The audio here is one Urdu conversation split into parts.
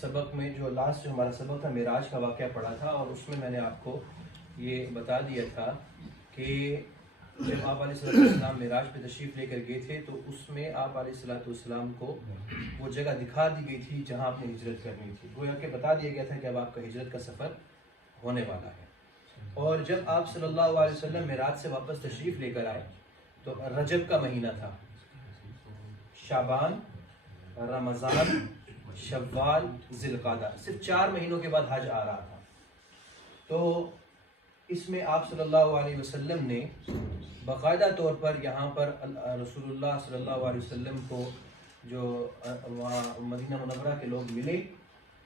سبق میں جو ہمارا سبق تھا معراج کا واقعہ پڑھا تھا، اور اس میں نے آپ کو یہ بتا دیا تھا کہ جب آپ علیہ السلام معراج پہ تشریف لے کر گئے تھے تو اس میں آپ علیہ السلام کو وہ جگہ دکھا دی گئی تھی جہاں آپ نے ہجرت کرنی تھی، گویا کہ بتا دیا گیا تھا کہ اب آپ کا ہجرت کا سفر ہونے والا ہے۔ اور جب آپ صلی اللہ علیہ وسلم معراج سے واپس تشریف لے کر آئے تو رجب کا مہینہ تھا، شعبان، رمضان، شوال، ذی القعدہ، صرف 4 مہینوں کے بعد حج آ رہا تھا۔ تو اس میں آپ صلی اللہ علیہ وسلم نے باقاعدہ طور پر یہاں پر رسول اللہ صلی اللہ علیہ وسلم کو جو وہاں مدینہ منورہ کے لوگ ملے،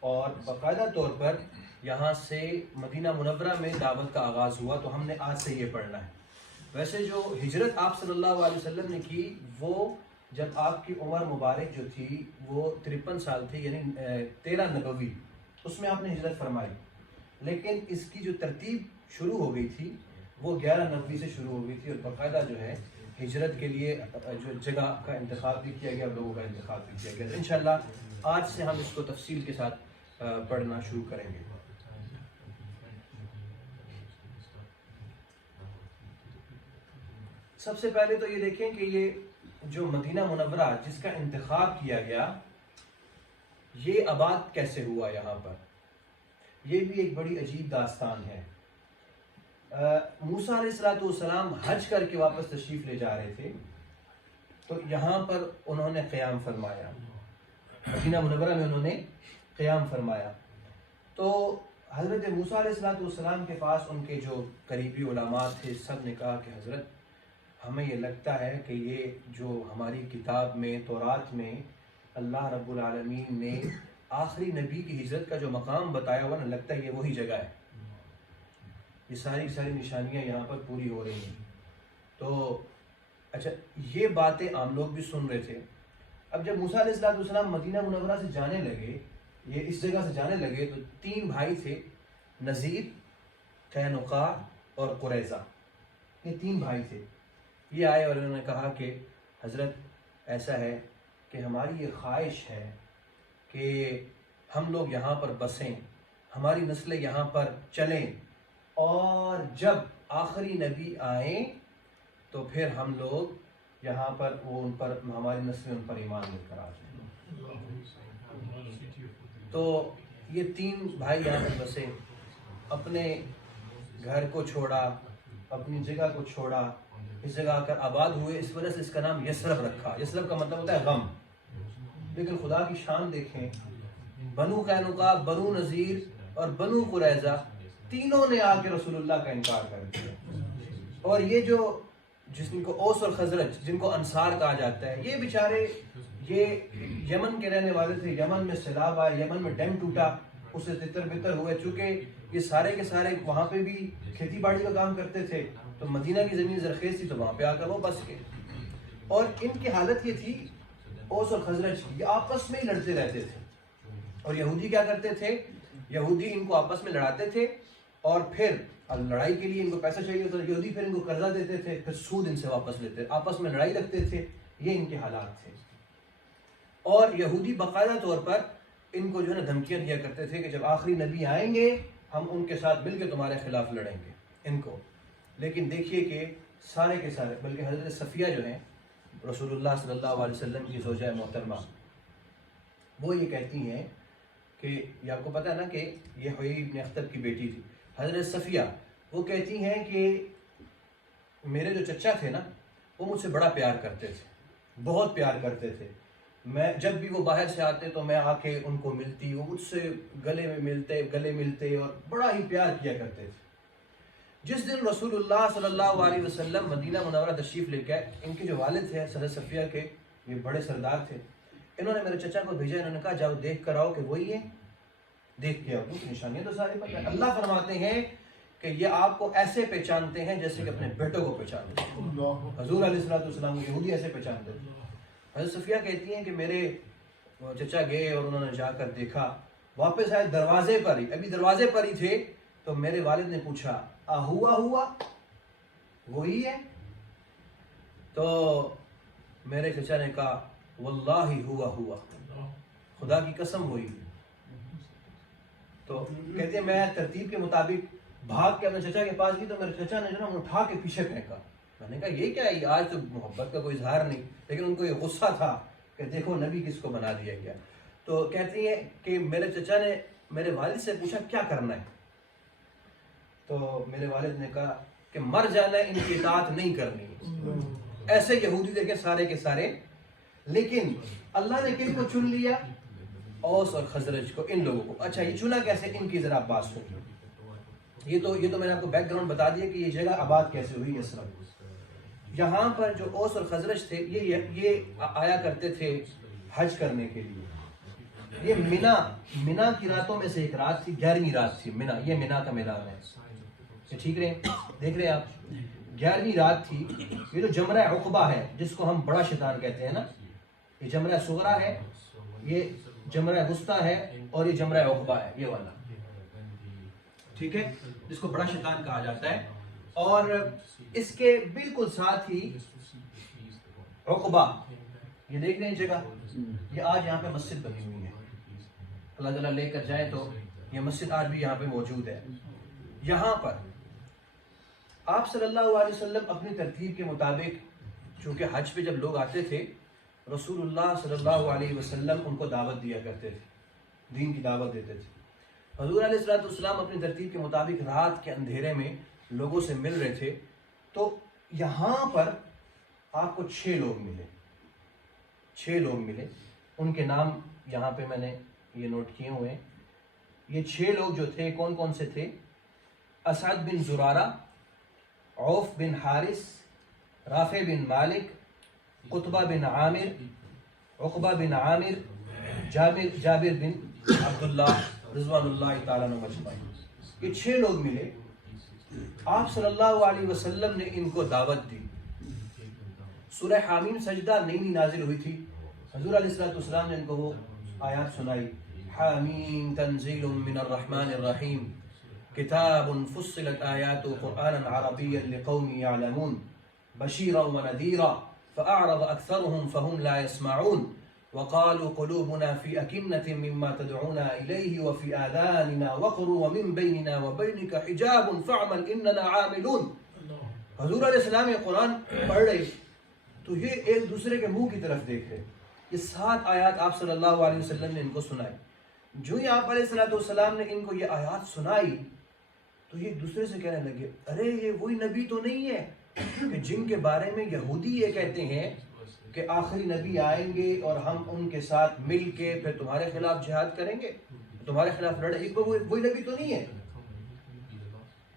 اور باقاعدہ طور پر یہاں سے مدینہ منورہ میں دعوت کا آغاز ہوا۔ تو ہم نے آج سے یہ پڑھنا ہے۔ ویسے جو ہجرت آپ صلی اللہ علیہ وسلم نے کی وہ جب آپ کی عمر مبارک جو تھی وہ 53 سال تھی، یعنی 13 نبوی، اس میں آپ نے ہجرت فرمائی، لیکن اس کی جو ترتیب شروع ہو گئی تھی وہ 11 نبوی سے شروع ہو گئی تھی، اور باقاعدہ جو ہے ہجرت کے لیے جو جگہ کا انتخاب بھی کیا گیا اور لوگوں کا انتخاب بھی کیا گیا۔ انشاءاللہ آج سے ہم اس کو تفصیل کے ساتھ پڑھنا شروع کریں گے۔ سب سے پہلے تو یہ دیکھیں کہ یہ جو مدینہ منورہ جس کا انتخاب کیا گیا یہ آباد کیسے ہوا یہاں پر، یہ بھی ایک بڑی عجیب داستان ہے۔ موسیٰ علیہ السلام حج کر کے واپس تشریف لے جا رہے تھے، تو یہاں پر انہوں نے قیام فرمایا، مدینہ منورہ میں انہوں نے قیام فرمایا۔ تو حضرت موسیٰ علیہ السلام کے پاس ان کے جو قریبی علماء تھے سب نے کہا کہ حضرت ہمیں یہ لگتا ہے کہ یہ جو ہماری کتاب میں تورات میں اللہ رب العالمین نے آخری نبی کی ہجرت کا جو مقام بتایا ہوا نا، لگتا ہے یہ وہی جگہ ہے، یہ ساری نشانیاں یہاں پر پوری ہو رہی ہیں۔ تو اچھا، یہ باتیں عام لوگ بھی سن رہے تھے۔ اب جب موسیٰ علیہ السلام مدینہ منورہ سے جانے لگے، یہ اس جگہ سے جانے لگے، تو 3 بھائی تھے، نذیر، قینقاع اور قریظہ، یہ 3 بھائی تھے۔ یہ آئے اور انہوں نے کہا کہ حضرت ایسا ہے کہ ہماری یہ خواہش ہے کہ ہم لوگ یہاں پر بسیں، ہماری نسلیں یہاں پر چلیں، اور جب آخری نبی آئیں تو پھر ہم لوگ یہاں پر ان پر ہماری نسلیں ان پر ایمان لے کر آ جائیں۔ تو یہ 3 بھائی یہاں پر بسے، اپنے گھر کو چھوڑا، اپنی جگہ کو چھوڑا، اس جگہ آ کر آباد ہوئے۔ اس وجہ سے اس کا نام یثرب رکھا۔ یثرب کا مطلب ہوتا ہے غم۔ لیکن خدا کی شان دیکھیں، بنو قینقاع، بنو نذیر اور بنو قریظہ تینوں نے آ کے رسول اللہ کا انکار کر دیا، اور یہ جو جن کو اوس اور خزرج، جن کو انصار کہا جاتا ہے، یہ بیچارے یہ یمن کے رہنے والے تھے، یمن میں سیلاب آئے، یمن میں ڈیم ٹوٹا، اس سے تتر بتر ہوئے، چونکہ یہ سارے کے سارے وہاں پہ بھی کھیتی باڑی کا کام کرتے تھے، تو مدینہ کی زمین زرخیز تھی تو وہاں پہ آ کر وہ بس گئے۔ اور ان کی حالت یہ تھی، اوس اور خزرج کی، یہ آپس میں ہی لڑتے رہتے تھے، اور یہودی کیا کرتے تھے، یہودی ان کو آپس میں لڑاتے تھے، اور پھر لڑائی کے لیے ان کو پیسہ چاہیے ہوتا، یہودی پھر ان کو قرضہ دیتے تھے، پھر سود ان سے واپس لیتے، آپس میں لڑائی رکھتے تھے۔ یہ ان کے حالات تھے، اور یہودی باقاعدہ طور پر ان کو جو ہے نا دھمکیاں دیا کرتے تھے کہ جب آخری نبی آئیں گے ہم ان کے ساتھ مل کے تمہارے خلاف لڑیں گے ان کو۔ لیکن دیکھیے کہ سارے کے سارے، بلکہ حضرت صفیہ جو ہیں رسول اللہ صلی اللہ علیہ وسلم کی زوجہ محترمہ، وہ یہ کہتی ہیں کہ یہ آپ کو پتہ ہے نا کہ یہ حیی ابن اخطب کی بیٹی تھی حضرت صفیہ، وہ کہتی ہیں کہ میرے جو چچا تھے نا وہ مجھ سے بڑا پیار کرتے تھے، بہت پیار کرتے تھے۔ میں جب بھی وہ باہر سے آتے تو میں آ کے ان کو ملتی، وہ مجھ سے گلے ملتے اور بڑا ہی پیار کیا کرتے تھے۔ جس دن رسول اللہ صلی اللہ علیہ وسلم مدینہ منورہ تشریف لے کے، ان کے جو والد تھے حضرت صفیہ کے، یہ بڑے سردار تھے، انہوں نے میرے چچا کو بھیجا، انہوں نے کہا جاؤ دیکھ کر آؤ کہ وہی ہے، دیکھ کے آؤ، نشانیاں تو ساری پتہ ہے۔ اللہ فرماتے ہیں کہ یہ آپ کو ایسے پہچانتے ہیں جیسے کہ اپنے بیٹوں کو پہچانتے ہیں۔ حضور علیہ السلام کو یہودی ایسے پہچانتے ہیں۔ حضرت صفیہ کہتی ہیں کہ میرے چچا گئے اور انہوں نے جا کر دیکھا، واپس آئے، دروازے پر ہی، ابھی دروازے پر ہی تھے تو میرے والد نے پوچھا ہوا وہی ہے؟ تو میرے چچا نے کہا واللہ ہوا، خدا کی قسم وہی ہے۔ تو کہتے ہیں میں ترتیب کے مطابق بھاگ کے اپنے چچا کے پاس گئی تو میرے چچا نے جو نا اٹھا کے پیچھے پھینکا. میں نے کہا یہ کیا ہے, آج تو محبت کا کوئی اظہار نہیں, لیکن ان کو یہ غصہ تھا کہ دیکھو نبی کس کو بنا دیا گیا. تو کہتی ہیں کہ میرے چچا نے میرے والد سے پوچھا کیا کرنا ہے, تو میرے والد نے کہا کہ مر جانا ہے, ان کی اطاعت نہیں کرنی. ایسے یہودی دیکھیں سارے کے سارے, لیکن اللہ نے کن کو چن لیا؟ اوس اور خزرج کو, ان لوگوں کو. اچھا یہ چنا کیسے, ان کی ذرا بات سنیے. یہ تو میں نے آپ کو بیک گراؤنڈ بتا دیا کہ یہ جگہ آباد کیسے ہوئی یثرب. یہاں پر جو اوس اور خزرج تھے یہ آیا کرتے تھے حج کرنے کے لیے. یہ منا کی راتوں میں سے ایک رات تھی, 11ویں رات تھی. یہ منا کا میدان ہے, ٹھیک رہے دیکھ رہے آپ, 11ویں رات تھی. یہ جو جمرہ عقبہ ہے جس کو ہم بڑا شیطان کہتے ہیں نا, یہ جمرہ صغرا ہے, یہ جمرہ وسطیٰ ہے, اور یہ جمرہ عقبہ ہے, یہ والا, ٹھیک ہے, جس کو بڑا شیطان کہا جاتا ہے. اور اس کے بالکل ساتھ ہی عقبہ, یہ دیکھ رہے ہیں جگہ, یہ آج یہاں پہ مسجد بنی ہوئی ہے. اللہ تعالیٰ لے کر جائے تو یہ مسجد آج بھی یہاں پہ موجود ہے. یہاں پر آپ صلی اللہ علیہ وسلم اپنی ترتیب کے مطابق, چونکہ حج پہ جب لوگ آتے تھے رسول اللہ صلی اللہ علیہ وسلم ان کو دعوت دیا کرتے تھے, دین کی دعوت دیتے تھے. حضور علیہ السلام اپنی ترتیب کے مطابق رات کے اندھیرے میں لوگوں سے مل رہے تھے. تو یہاں پر آپ کو 6 لوگ ملے. ان کے نام یہاں پہ میں نے یہ نوٹ کیے ہوئے ہیں. یہ 6 لوگ جو تھے کون کون سے تھے؟ اسعد بن زرارہ, عوف بن حارث, رافع بن مالک, قطبہ بن عامر, عقبہ بن عامر, جابر بن عبداللہ رضوان اللہ تعالیٰ عنہ اجمعین. یہ 6 لوگ ملے. آپ صلی اللہ علیہ وسلم نے ان کو دعوت دی. سورہ حامیم سجدہ نئی نازل ہوئی تھی. حضور علیہ السلام نے ان کو وہ آیات سنائی, حامیم تنزیل من الرحمن الرحیم کتاب فصلت آیات قرآنا عربیا لقوم یعلمون بشیرا ونذیرا فأعرض أكثرهم فهم لا يسمعون وقالوا قلوبنا في أكنة مما تدعونا إليه وفي آذاننا وقر ومن بيننا وبينك حجاب فاعمل إننا عاملون. حضور علیہ السلام یہ قرآن پڑھ رہے تو یہ ایک دوسرے کے منہ کی طرف دیکھ رہے. یہ 7 آیات آپ صلی اللہ علیہ وسلم نے ان کو سنائی. جو ہی آپ علیہ السلام نے ان کو یہ آیات سنائی تو یہ ایک دوسرے سے کہنے لگے, ارے یہ وہی نبی تو نہیں ہے کہ جن کے بارے میں یہودی یہ کہتے ہیں کہ آخری نبی آئیں گے اور ہم ان کے ساتھ مل کے پھر تمہارے خلاف جہاد کریں گے, تمہارے خلاف لڑیں گے, وہی نبی تو نہیں ہے.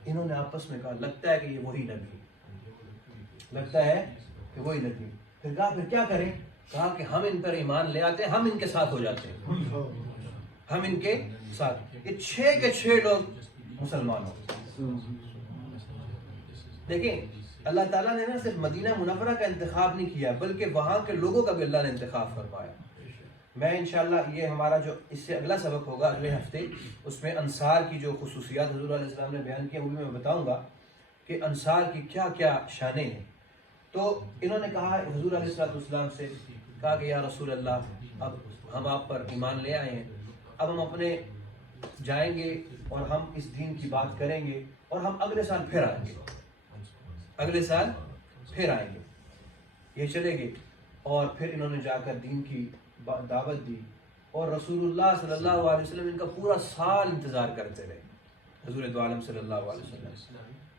انہوں نے آپس میں کہا لگتا ہے کہ یہ وہی نبی, لگتا ہے کہ وہی نبی. پھر کہا پھر کیا کریں؟ کہا کہ ہم ان پر ایمان لے آتے ہیں, ہم ان کے ساتھ ہو جاتے ہیں, ہم ان کے ساتھ. یہ 6 کے 6 لوگ مسلمان ہو. دیکھیں اللہ تعالیٰ نے نا صرف مدینہ منورہ کا انتخاب نہیں کیا بلکہ وہاں کے لوگوں کا بھی اللہ نے انتخاب فرمایا. میں انشاءاللہ یہ ہمارا جو اس سے اگلا سبق ہوگا اگلے ہفتے, اس میں انصار کی جو خصوصیات حضور علیہ السلام نے بیان کیا وہ بھی میں بتاؤں گا کہ انصار کی کیا کیا شانیں ہیں. تو انہوں نے کہا حضور علیہ السلام سے, کہا کہ یا رسول اللہ اب ہم آپ پر ایمان لے آئے ہیں, اب ہم اپنے جائیں گے اور ہم اس دین کی بات کریں گے اور ہم اگلے سال پھر آئیں گے, اگلے سال پھر آئیں گے. یہ چلے گئے اور پھر انہوں نے جا کر دین کی دعوت دی اور رسول اللہ صلی اللہ علیہ وسلم ان کا پورا سال انتظار کرتے رہے, حضور دو عالم صلی اللہ علیہ وسلم.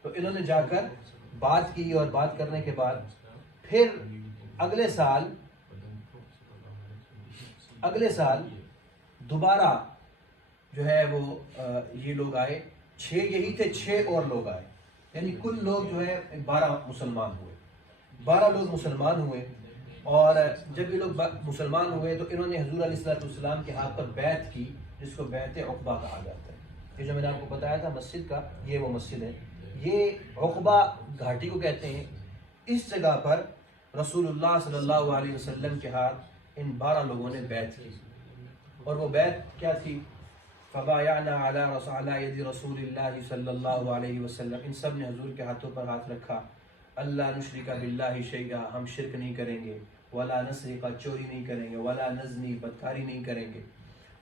تو انہوں نے جا کر بات کی اور بات کرنے کے بعد پھر اگلے سال دوبارہ جو ہے وہ یہ لوگ آئے. 6 یہی تھے, 6 اور لوگ آئے, یعنی کل لوگ جو ہے 12 مسلمان ہوئے. 12 لوگ مسلمان ہوئے. اور جب یہ لوگ مسلمان ہوئے تو انہوں نے حضور علیہ السلام کے ہاتھ پر بیعت کی جس کو بیعت عقبہ کہا جاتا ہے. یہ جو میں نے آپ کو بتایا تھا مسجد کا, یہ وہ مسجد ہے, یہ عقبہ گھاٹی کو کہتے ہیں. اس جگہ پر رسول اللہ صلی اللہ علیہ وسلم کے ہاتھ ان 12 لوگوں نے بیعت کی. اور وہ بیعت کیا تھی؟ فبایعنا علی ید رسول اللہ صلی اللہ علیہ وسلم. ان سب نے حضور کے ہاتھوں پر ہاتھ رکھا. اللہ نشرک باللہ شیئا, ہم شرک نہیں کریں گے, ولا نسرق, چوری نہیں کریں گے, ولا نزنی, بدکاری نہیں کریں گے,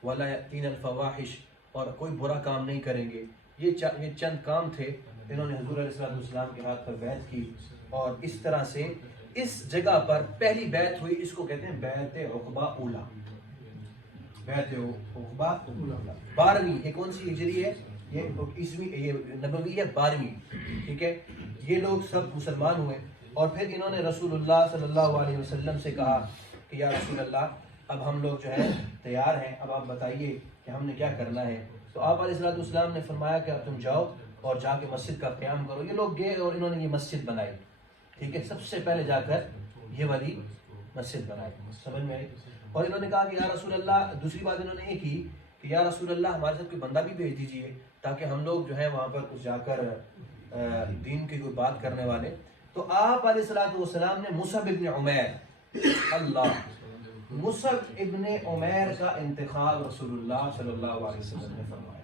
ولا یأتین الفواحش, اور کوئی برا کام نہیں کریں گے. یہ چند کام تھے. انہوں نے حضور علیہ السلام کے ہاتھ پر بیعت کی اور اس طرح سے اس جگہ پر پہلی بیعت ہوئی. اس کو کہتے ہیں بیعت عقبہ اولا. بیعت عقبہ اولا 12ویں. یہ کون سی ہجری ہے؟ یہ عیسوی، یہ نبوی ہے 12ویں. ٹھیک ہے. یہ لوگ سب مسلمان ہوئے اور پھر انہوں نے رسول اللہ صلی اللہ علیہ وسلم سے کہا کہ یا رسول اللہ اب ہم لوگ جو ہے تیار ہیں، اب آپ بتائیے کہ ہم نے کیا کرنا ہے. تو آپ علیہ السلام نے فرمایا کہ اب تم جاؤ اور جا کے مسجد کا قیام کرو. یہ لوگ گئے اور انہوں نے یہ مسجد بنائی. ٹھیک ہے. سب سے پہلے جا کر یہ والی مسجد بنائی. سمجھ میں آئی؟ اور انہوں نے کہا کہ یا رسول اللہ، دوسری بات انہوں نے یہ کی کہ یا رسول اللہ ہمارے ساتھ کوئی بندہ بھی بھیج دیجیے تاکہ ہم لوگ جو ہے وہاں پر کچھ جا کر دین کی کوئی بات کرنے والے. تو آپ علیہ السلام نے مصعب ابن عمیر، اللہ، مصعب ابن عمیر کا انتخاب رسول اللہ صلی اللہ علیہ وسلم نے فرمایا.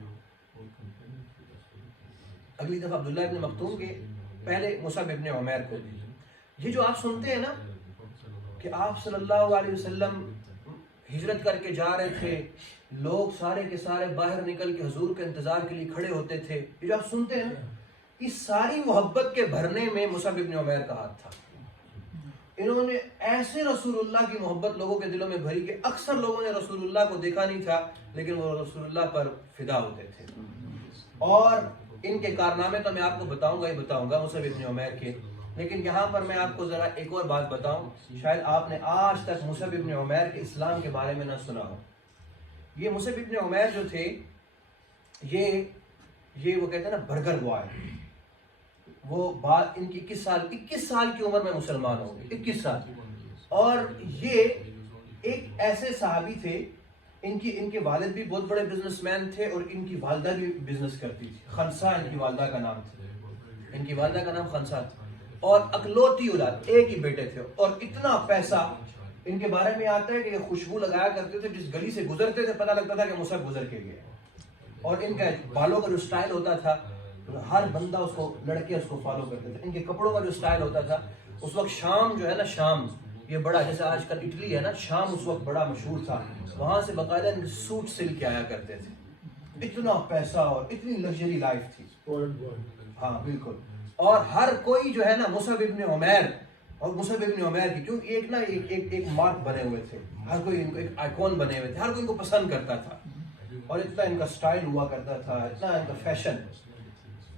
اگلی دفعہ عبداللہ ابن مکتوم کے، پہلے مصعب ابن عمیر کو. یہ جو آپ سنتے ہیں نا کہ آپ صلی اللہ علیہ وسلم ہجرت کر کے جا رہے تھے، لوگ سارے کے سارے باہر نکل کے حضور کے انتظار کے لیے کھڑے ہوتے تھے، یہ جو آپ سنتے ہیں نا، اس ساری محبت کے بھرنے میں مصعب ابن عمیر کا ہاتھ تھا. انہوں نے ایسے رسول اللہ کی محبت لوگوں کے دلوں میں بھری کہ اکثر لوگوں نے رسول اللہ کو دیکھا نہیں تھا لیکن وہ رسول اللہ پر فدا ہوتے تھے. اور ان کے کارنامے تو میں آپ کو بتاؤں گا مصعب ابن عمیر کے، لیکن یہاں پر میں آپ کو ذرا ایک اور بات بتاؤں. شاید آپ نے آج تک مصعب ابن عمیر کے اسلام کے بارے میں نہ سنا ہو. یہ مصعب ابن عمیر جو تھے، یہ وہ کہتے ہیں نا برگر بوائے. وہ بات ان کی 21 سال کی عمر میں مسلمان ہو گئے. 21 سال. اور یہ ایک ایسے صحابی تھے، ان کے والد بھی بہت بڑے بزنس مین تھے اور ان کی والدہ بھی بزنس کرتی تھی. خنسا ان کی والدہ کا نام تھا. ان کی والدہ کا نام خنسا تھا اور اکلوتی اولاد، ایک ہی بیٹے تھے. اور اتنا پیسہ ان کے بارے میں آتا ہے کہ یہ خوشبو لگایا کرتے تھے، جس گلی سے گزرتے تھے پتہ لگتا تھا کہ مصعب گزر کے گئے. اور ان کا بالوں کا جو سٹائل ہوتا تھا، ہر بندہ اس کو، لڑکے اس کو فالو کرتے تھے. ان کے کپڑوں کا جو سٹائل ہوتا تھا، اس وقت شام جو ہے نا، شام یہ بڑا، جیسے آج کل اٹلی ہے نا، شام اس وقت بڑا مشہور تھا. وہاں سے باقاعدہ ان کے سوٹ سل کے آیا کرتے تھے. اتنا پیسہ اور اتنی لگژری لائف تھی. ہاں بالکل. اور ہر کوئی جو ہے نا مصعب ابن عمیر کی، کیونکہ ایک نا ایک مارک بنے ہوئے تھے، ہر کوئی ان کو ایک آئیکن بنے ہوئے تھے، ہر کوئی ان کو پسند کرتا تھا. اور اتنا ان کا سٹائل ہوا کرتا تھا، اتنا ان کا فیشن.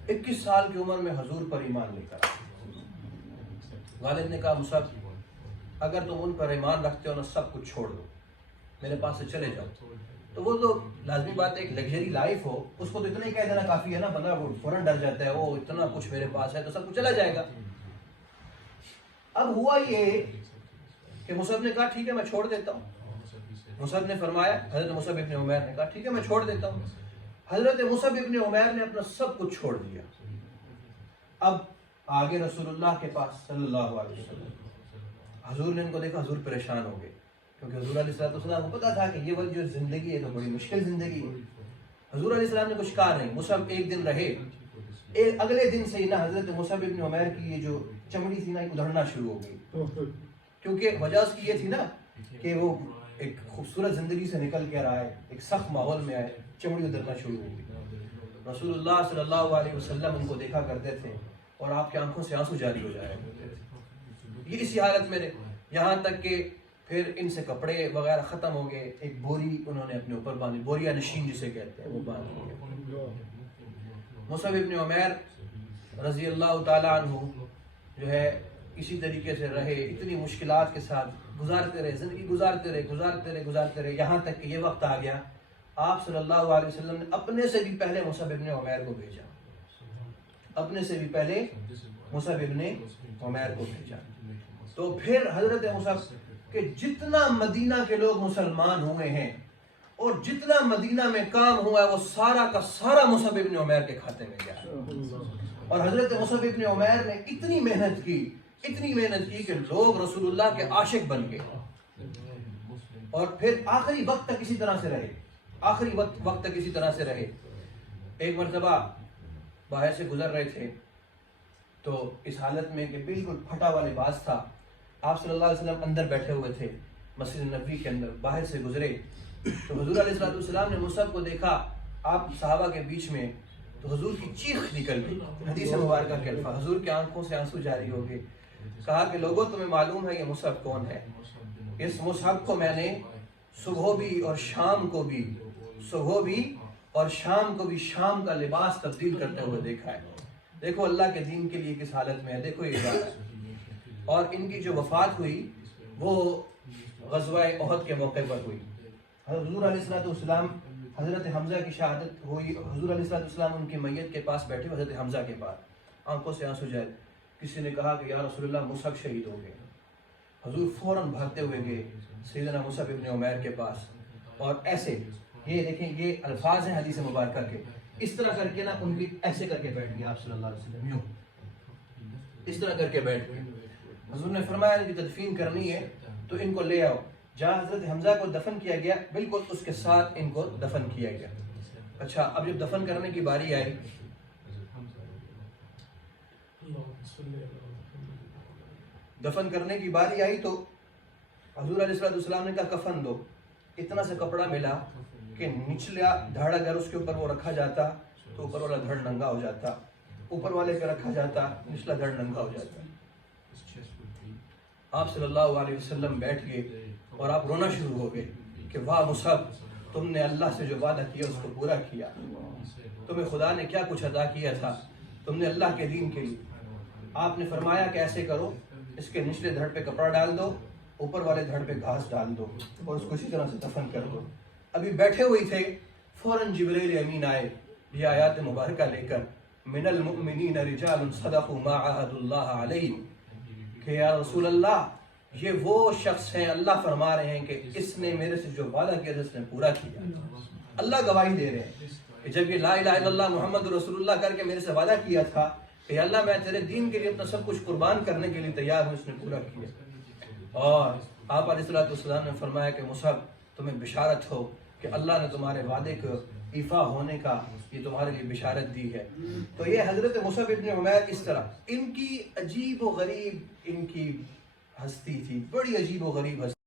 21 سال کی عمر میں حضور پر ایمان لے کر والد نے کہا مصعب اگر تم ان پر ایمان رکھتے ہو نا، سب کچھ چھوڑ دو، میرے پاس سے چلے جاؤ. تو وہ تو لازمی بات ہے، ایک لگژری لائف ہو اس کو تو اتنا ہی کہہ دینا کافی ہے نا. بندہ وہ فوراً ڈر جاتا ہے، وہ اتنا کچھ میرے پاس ہے تو سب کچھ چلا جائے گا. اب ہوا یہ کہ مصعب نے کہا ٹھیک ہے میں چھوڑ دیتا ہوں. مصعب نے فرمایا، حضرت مصعب ابن عمیر نے کہا ٹھیک ہے میں چھوڑ دیتا ہوں. حضرت مصعب ابن عمیر نے اپنا سب کچھ چھوڑ دیا. اب آگے رسول اللہ کے پاس صلی اللہ علیہ وسلم. حضور نے ان کو دیکھا، حضور پریشان ہو گئے کیونکہ حضور علیہ السلام کو پتا تھا کہ یہ والی جو زندگی ہے تو بڑی مشکل زندگی ہے. حضور علیہ السلام نے کچھ کہا نہیں. مصعب ایک دن رہے. اگلے دن سے ہی نا حضرت مصعب ابن عمیر کی یہ جو چمڑی تھی نا ادھڑنا شروع ہو گئی. کیونکہ وجہ اس کی یہ تھی نا کہ وہ ایک خوبصورت زندگی سے نکل کے آئے، ایک سخت ماحول میں آئے، چمڑی ادھڑنا شروع ہو گئی. رسول اللہ صلی اللہ علیہ وسلم ان کو دیکھا کرتے تھے اور آپ کی آنکھوں سے آنسو جاری ہو جایا کرتے تھے. یہ اسی حالت میں رہے، یہاں تک کہ پھر ان سے کپڑے وغیرہ ختم ہو گئے. ایک بوری انہوں نے اپنے اوپر باندھی، بوریا نشین جسے کہتے ہیں، وہ باندھی. مصعب ابن عمیر رضی اللہ تعالیٰ عنہ جو ہے اسی طریقے سے رہے، اتنی مشکلات کے ساتھ گزارتے رہے، زندگی گزارتے رہے یہاں تک کہ یہ وقت آ گیا آپ صلی اللہ علیہ وسلم نے اپنے سے بھی پہلے مصعب ابن عمیر کو بھیجا. اپنے سے بھی پہلے مصعب ابن عمیر کو بھیجا. تو پھر حضرت مصعب کہ جتنا مدینہ کے لوگ مسلمان ہوئے ہیں اور جتنا مدینہ میں کام ہوا ہے وہ سارا کا سارا مصعب ابن عمیر کے کھاتے میں گیا. اور حضرت مصعب ابن عمیر نے اتنی محنت کی کہ لوگ رسول اللہ کے عاشق بن گئے. اور پھر آخری وقت تک اسی طرح سے رہے. ایک مرتبہ باہر سے گزر رہے تھے تو اس حالت میں کہ بالکل پھٹا ہوا لباس تھا. آپ صلی اللہ علیہ وسلم اندر بیٹھے ہوئے تھے مسجد نبوی کے اندر، باہر سے گزرے تو حضور علیہ السلام نے مصعب کو دیکھا آپ صحابہ کے بیچ میں تو حضور کی چیخ نکل گئی، حدیث مبارکہ کے الفاظ، حضور کی آنکھوں سے آنسو جاری ہو گئے. کہا کہ لوگوں تمہیں معلوم ہے یہ مصحف کون ہے؟ اس مصحف کو میں نے صبح بھی اور شام کو بھی، صبح بھی اور شام کو بھی شام کا لباس تبدیل کرتے ہوئے دیکھا ہے. دیکھو اللہ کے دین کے لیے کس حالت میں ہے، دیکھو یہ جا رہا ہے. اور ان کی جو وفات ہوئی وہ غزوہ احد کے موقع پر ہوئی. حضور علیہ السلام حضرت حمزہ کی شہادت ہوئی. حضور علیہ السلام ان کی میت کے پاس بیٹھے، حضرت حمزہ کے پاس آنکھوں سے آنسو جاری. کسی نے کہا کہ یا رسول اللہ مصعب شہید ہو گئے. حضور فوراً بھاگتے ہوئے گئے سیدنا مصعب ابن عمیر کے پاس، اور ایسے یہ دیکھیں یہ الفاظ ہیں حدیث مبارکہ کے، اس طرح کر کے نا ان کی ایسے کر کے بیٹھ گیا آپ صلی اللہ علیہ وسلم، یوں اس طرح کر کے بیٹھ گئے. حضور نے فرمایا ان کی تدفین کرنی ہے تو ان کو لے آؤ. جہاں حضرت حمزہ کو دفن کیا گیا بالکل اس کے ساتھ ان کو دفن کیا گیا. اچھا اب جب دفن کرنے کی باری آئی، دفن کرنے کی باری آئی تو حضور علیہ السلام نے کہا کفن دو. اتنا سا کپڑا ملا کہ نچلا دھڑ اگر اس کے اوپر وہ رکھا جاتا تو اوپر والا دھڑ ننگا ہو جاتا، اوپر والے پہ رکھا جاتا نچلا دھڑ ننگا ہو جاتا. آپ صلی اللہ علیہ وسلم بیٹھ گئے اور آپ رونا شروع ہو گئے کہ واہ مصعب، تم نے اللہ سے جو وعدہ کیا اس کو پورا کیا. تمہیں خدا نے کیا کچھ عطا کیا تھا، تم نے اللہ کے دین کے لیے. آپ نے فرمایا کہ ایسے کرو، اس کے نچلے دھڑ پہ کپڑا ڈال دو، اوپر والے دھڑ پہ گھاس ڈال دو اور اس کو اسی طرح سے دفن کر دو. ابھی بیٹھے ہوئے تھے، فوراً جبرائیل امین آئے یہ آیات مبارکہ لے کر، من المؤمنین رجال صدقوا ما عاہدوا اللہ علیہ، کہ یا رسول اللہ یہ وہ شخص ہیں، اللہ فرما رہے ہیں کہ اس نے میرے سے جو وعدہ کیا تھا اس نے پورا کیا. اللہ گواہی دے رہے ہیں کہ جب یہ لا الہ الا اللہ محمد رسول اللہ کر کے میرے سے وعدہ کیا تھا کہ اللہ میں تیرے دین کے لیے اپنا سب کچھ قربان کرنے کے لیے تیار ہوں، اس نے پورا کیا. اور آپ علیہ السلام نے فرمایا کہ مصعب تمہیں بشارت ہو کہ اللہ نے تمہارے وعدے کو ایفا ہونے کا یہ تمہارے لیے بشارت دی ہے. تو یہ حضرت مصعب ابن عمیر اس طرح ان کی عجیب و غریب ان کی ہستی تھی، بڑی عجیب و غریب ہستی.